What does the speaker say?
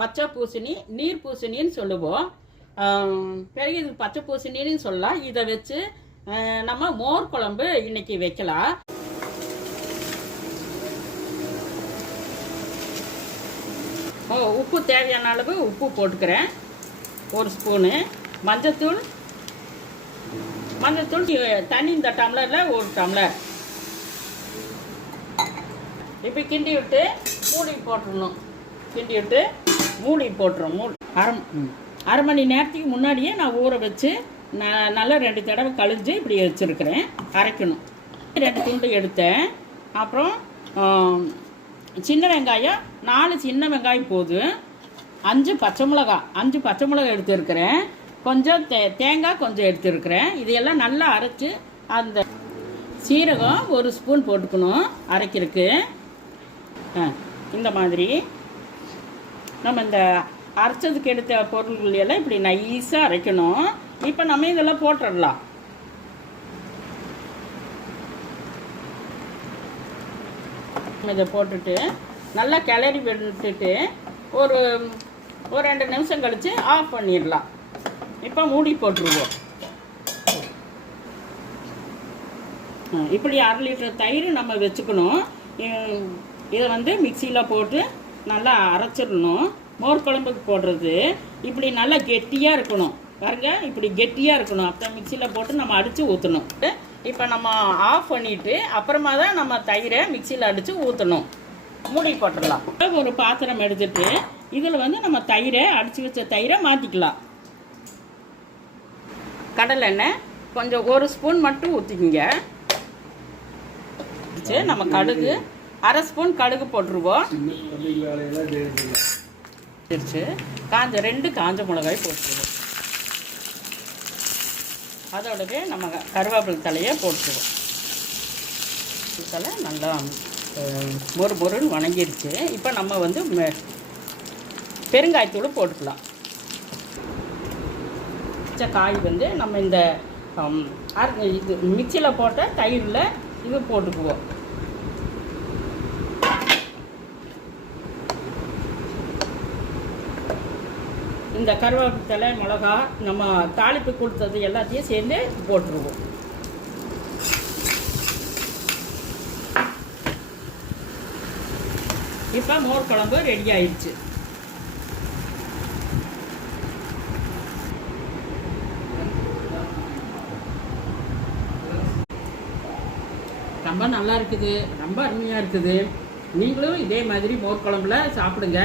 பச்சை பூசணி நீர் பூசணின்னு சொல்லுவோம். பிறகு இது பச்சை பூசணின்னு சொல்லலாம். இதை வச்சு நம்ம மோர் குழம்பு இன்னைக்கு வைக்கலாம். உப்பு தேவையான அளவு உப்பு போட்டுக்கிறேன். 1 ஸ்பூனு மஞ்சத்தூள் தண்ணி இந்த டம்ளரில் 1 டம்ளர். இப்போ கிண்டி விட்டு மூடி போட்டுடணும். கிண்டி விட்டு மூடி போட்டுரும். அரை மணி நேரத்துக்கு முன்னாடியே நான் ஊற வச்சு நல்லா 2 தடவை கழிஞ்சு இப்படி வச்சுருக்கிறேன். அரைக்கணும். 2 துண்டு எடுத்தேன். அப்புறம் சின்ன வெங்காயம் 4 சின்ன வெங்காயம் போதும். 5 பச்சை மிளகாய் எடுத்துருக்கிறேன். கொஞ்சம் தேங்காய் கொஞ்சம் எடுத்துருக்கிறேன். இதையெல்லாம் நல்லா அரைச்சி அந்த சீரகம் 1 ஸ்பூன் போட்டுக்கணும் அரைக்கிறதுக்கு. இந்த மாதிரி நம்ம இந்த அரைச்சதுக்கு எடுத்த பொருள்கள் எல்லாம் இப்படி நைஸாக அரைக்கணும். இப்போ நம்ம இதெல்லாம் போட்டுடலாம். இதை போட்டுட்டு நல்லா கிளறி விட்டுட்டு ஒரு 2 நிமிஷம் கழித்து ஆஃப் பண்ணிடலாம். இப்போ மூடி போட்டுருவோம். இப்படி 1/2 லிட்டர் தயிர் நம்ம வச்சுக்கணும். இதை மிக்சியில் போட்டு நல்லா அரைச்சிடணும். மோர் குழம்புக்கு போடுறது இப்படி நல்லா கெட்டியாக இருக்கணும். பாருங்க, இப்படி கெட்டியாக இருக்கணும். அப்போ மிக்சியில் போட்டு நம்ம அடித்து ஊற்றணும். இப்போ நம்ம ஆஃப் பண்ணிவிட்டு அப்புறமா தான் நம்ம தயிரை மிக்சியில் அடித்து ஊற்றணும். மூடி போட்டுடலாம். ஒரு பாத்திரம் எடுத்துட்டு இதில் நம்ம தயிரை அடித்து வச்ச தயிரை மாற்றிக்கலாம். கடலை எண்ணெய் கொஞ்சம் 1 ஸ்பூன் மட்டும் ஊற்றிக்கிங்க. நம்ம கடுகு 1/2 ஸ்பூன் கடுகு போட்டுருவோம். காஞ்ச 2 காஞ்ச மிளகாய் போட்டுருவோம். அதோடவே நம்ம கருவேப்பிலை தலையை போட்டுருவோம். தலை நல்லா மொறுன்னு வணங்கிருச்சு. இப்போ நம்ம பெருங்காயத்தூள் போட்டுக்கலாம். காய் நம்ம இந்த இது மிக்சியில் போட்ட தயிரில் இது போட்டுக்குவோம். இந்த கருவேப்பிலை மிளகா நம்ம தாளிப்பு கொடுத்தது எல்லாத்தையும் சேர்ந்து போட்டுருவோம். இப்போ மோர் குழம்பு ரெடி ஆயிடுச்சு. ரொம்ப நல்லா இருக்குது. ரொம்ப அருமையாக இருக்குது. நீங்களும் இதே மாதிரி மோர் குழம்புல சாப்பிடுங்க.